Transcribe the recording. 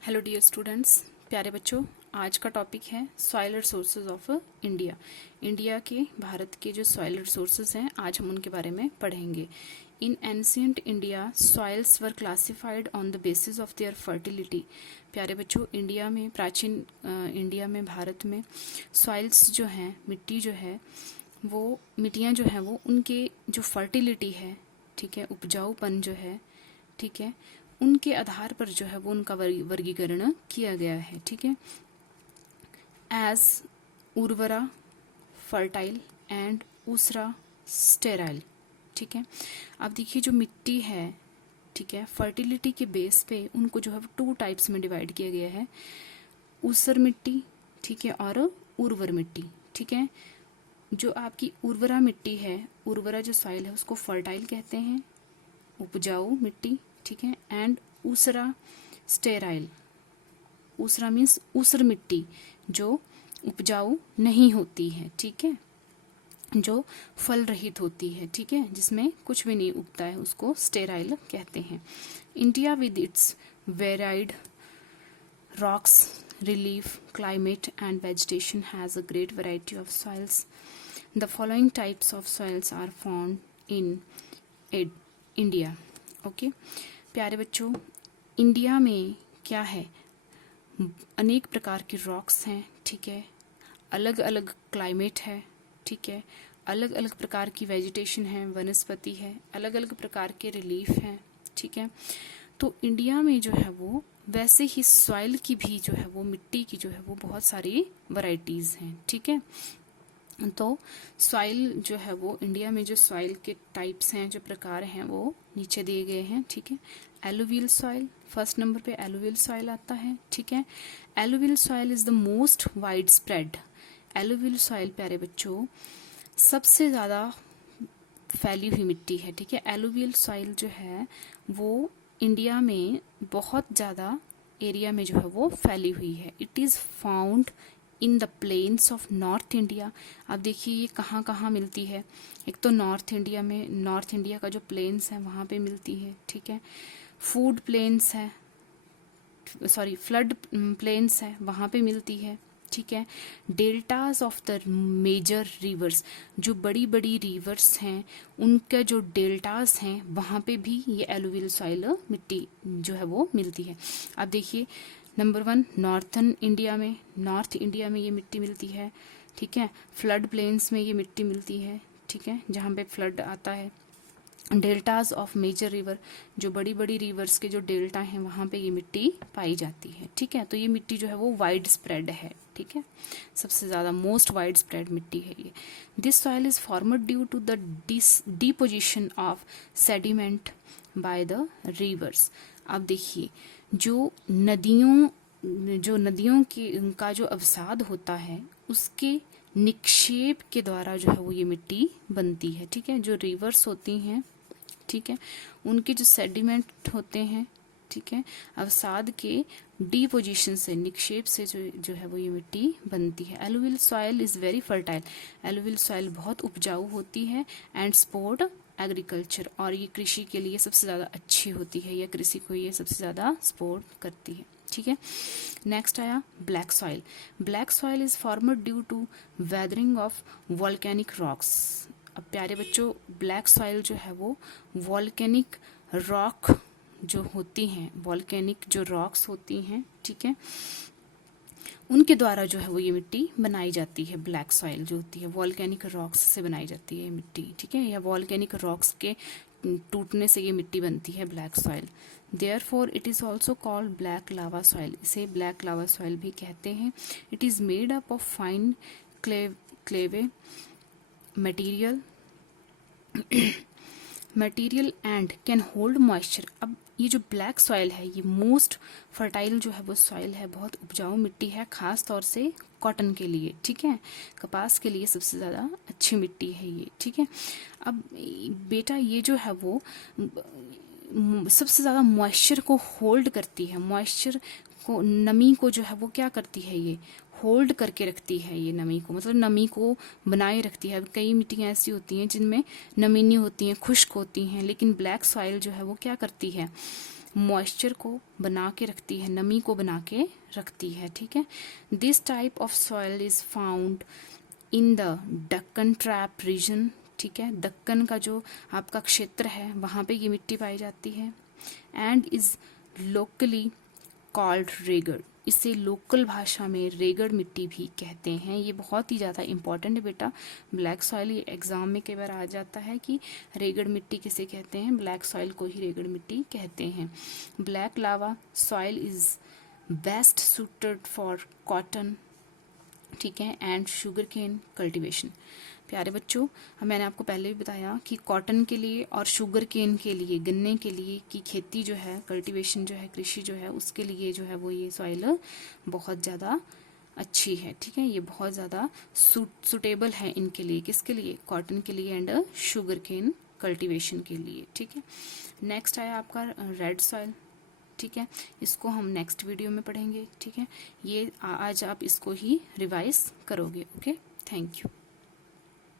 Hello dear students, प्यारे बच्चों। आज का टॉपिक है soil resources of India. India के, भारत के जो सॉइल रिसोर्सेज हैं, आज हम उनके बारे में पढ़ेंगे। In ancient India soils were classified on the basis of their fertility. प्यारे बच्चों, इंडिया में, प्राचीन इंडिया में, भारत में सॉइल्स जो हैं, मिट्टी जो है, वो मिट्टियाँ जो हैं वो उनके जो फर्टिलिटी है, ठीक है, उपजाऊपन जो है, ठीक है, उनके आधार पर जो है वो उनका वर्गीकरण किया गया है। ठीक है, एज उर्वरा फर्टाइल एंड ऊसरा स्टेराइल। ठीक है, अब देखिए जो मिट्टी है, ठीक है, फर्टिलिटी के बेस पे उनको जो है वो 2 टाइप्स में डिवाइड किया गया है, ऊसर मिट्टी, ठीक है, और उर्वर मिट्टी। ठीक है, जो आपकी उर्वरा मिट्टी है, उर्वरा जो सॉइल है उसको फर्टाइल कहते हैं, उपजाऊ मिट्टी, ठीक है, एंड ऊसरा स्टेराइल। ऊसरा मीन्स ऊसर मिट्टी जो उपजाऊ नहीं होती है, ठीक है, जो फल रहित होती है, ठीक है, जिसमें कुछ भी नहीं उगता है, उसको स्टेराइल कहते हैं। India with its varied rocks, relief, climate and vegetation has a great variety of soils. The following types of soils are found in India. Okay, प्यारे बच्चों, इंडिया में क्या है, अनेक प्रकार के रॉक्स हैं, ठीक है, अलग अलग क्लाइमेट है, ठीक है, अलग अलग प्रकार की वेजिटेशन है, वनस्पति है, अलग अलग प्रकार के रिलीफ हैं, ठीक है। तो इंडिया में जो है वो वैसे ही सॉइल की भी जो है वो, मिट्टी की जो है वो बहुत सारी वैरायटीज हैं, ठीक है। तो सॉइल जो है वो, इंडिया में जो सॉइल के टाइप्स हैं, जो प्रकार हैं, वो नीचे दिए गए हैं, ठीक है। एलुवियल सॉइल, फर्स्ट नंबर पे एलुवियल सॉइल आता है, ठीक है। Alluvial soil is the most wide spread. Alluvial soil, प्यारे बच्चों, सबसे ज्यादा फैली हुई मिट्टी है, ठीक है। एलुवियल सॉइल जो है वो इंडिया में बहुत ज़्यादा एरिया में जो है वो फैली हुई है। It is found in the planes of north India. अब देखिए ये कहाँ कहाँ मिलती है। एक तो नॉर्थ इंडिया में, नॉर्थ इंडिया का जो प्लेन्स है वहाँ पे मिलती है, ठीक है। फूड प्लेन्स है, सॉरी, फ्लड प्लेन्स है, वहाँ पे मिलती है, ठीक है। Deltas of the major rivers, जो बड़ी बड़ी रिवर्स हैं उनके जो डेल्टास हैं वहाँ पे भी ये एलुवियल सॉइल मिट्टी जो है वो मिलती है। अब देखिए, नंबर 1 नॉर्थन इंडिया में, नॉर्थ इंडिया में ये मिट्टी मिलती है, ठीक है। फ्लड प्लेन्स में ये मिट्टी मिलती है, ठीक है, जहाँ पे फ्लड आता है। डेल्टाज ऑफ मेजर रिवर, जो बड़ी बड़ी रिवर्स के जो डेल्टा हैं वहाँ पे ये मिट्टी पाई जाती है, ठीक है। तो ये मिट्टी जो है वो वाइड स्प्रेड है, ठीक है, सबसे ज़्यादा मोस्ट वाइड स्प्रेड मिट्टी है ये। This soil is formed due to the deposition of sediment by the reverse. अब देखिए, जो नदियों की का जो अवसाद होता है उसके निक्षेप के द्वारा जो है वो ये मिट्टी बनती है, ठीक है। जो रिवर्स होती हैं, ठीक है, उनके जो सेडिमेंट होते हैं, ठीक है, अवसाद के डिपोजिशन से, निक्षेप से जो है वो ये मिट्टी बनती है। Alluvial soil is very fertile. Alluvial soil बहुत उपजाऊ होती है एंड सपोर्ट एग्रीकल्चर, और ये कृषि के लिए सबसे ज़्यादा अच्छी होती है, या कृषि को ये सबसे ज़्यादा सपोर्ट करती है, ठीक है। नेक्स्ट आया black soil. Black soil is formed due to weathering of volcanic rocks. अब प्यारे बच्चों, ब्लैक सॉइल जो है वो वॉल्केनिक रॉक जो होती हैं, वॉल्केनिक जो रॉक्स होती हैं, ठीक है, उनके द्वारा जो है वो ये मिट्टी बनाई जाती है। ब्लैक सॉइल जो होती है वॉल्केनिक रॉक्स से बनाई जाती है ये मिट्टी, ठीक है, या वॉल्केनिक रॉक्स के टूटने से ये मिट्टी बनती है black soil. Therefore it is also called black lava soil. इसे ब्लैक लावा सॉइल भी कहते हैं। It is made up of fine क्लेवे material and can hold moisture. अब ये जो ब्लैक सॉइल है ये मोस्ट फर्टाइल जो है वो सॉइल है, बहुत उपजाऊ मिट्टी है, खास तौर से कॉटन के लिए, ठीक है, कपास के लिए सबसे ज़्यादा अच्छी मिट्टी है ये, ठीक है। अब बेटा ये जो है वो सबसे ज़्यादा मॉइस्चर को होल्ड करती है, मॉइस्चर को, नमी को जो है वो क्या करती है, ये होल्ड करके रखती है, ये नमी को, मतलब नमी को बनाए रखती है। कई मिट्टियाँ ऐसी होती हैं जिनमें नमी नहीं होती हैं, खुश्क होती हैं, लेकिन ब्लैक सॉइल जो है वो क्या करती है, मॉइस्चर को बना के रखती है, नमी को बना के रखती है, ठीक है। This type of soil is found in the Deccan trap reason, ठीक है। दक्कन का जो आपका क्षेत्र है वहां पे ये मिट्टी पाई जाती है। And is locally called regur, इसे लोकल भाषा में रेगड़ मिट्टी भी कहते हैं। ये बहुत ही ज़्यादा इंपॉर्टेंट है बेटा, ब्लैक सॉइल, ये एग्जाम में कई बार आ जाता है कि रेगड़ मिट्टी किसे कहते हैं, ब्लैक सॉइल को ही रेगड़ मिट्टी कहते हैं। Black lava soil is best suited for cotton, ठीक है, एंड शुगर केन कल्टिवेशन। प्यारे बच्चों, मैंने आपको पहले भी बताया कि कॉटन के लिए और शुगर केन के लिए, गन्ने के लिए की खेती जो है, कल्टीवेशन जो है, कृषि जो है, उसके लिए जो है वो ये सॉइल बहुत ज़्यादा अच्छी है, ठीक है। ये बहुत ज़्यादा सुटेबल है इनके लिए, किसके लिए, कॉटन के लिए एंड शुगर केन कल्टीवेशन के लिए, ठीक है। नेक्स्ट आया आपका रेड सॉइल, ठीक है, इसको हम नेक्स्ट वीडियो में पढ़ेंगे, ठीक है। ये आज आप इसको ही रिवाइज करोगे, ओके। Thank you.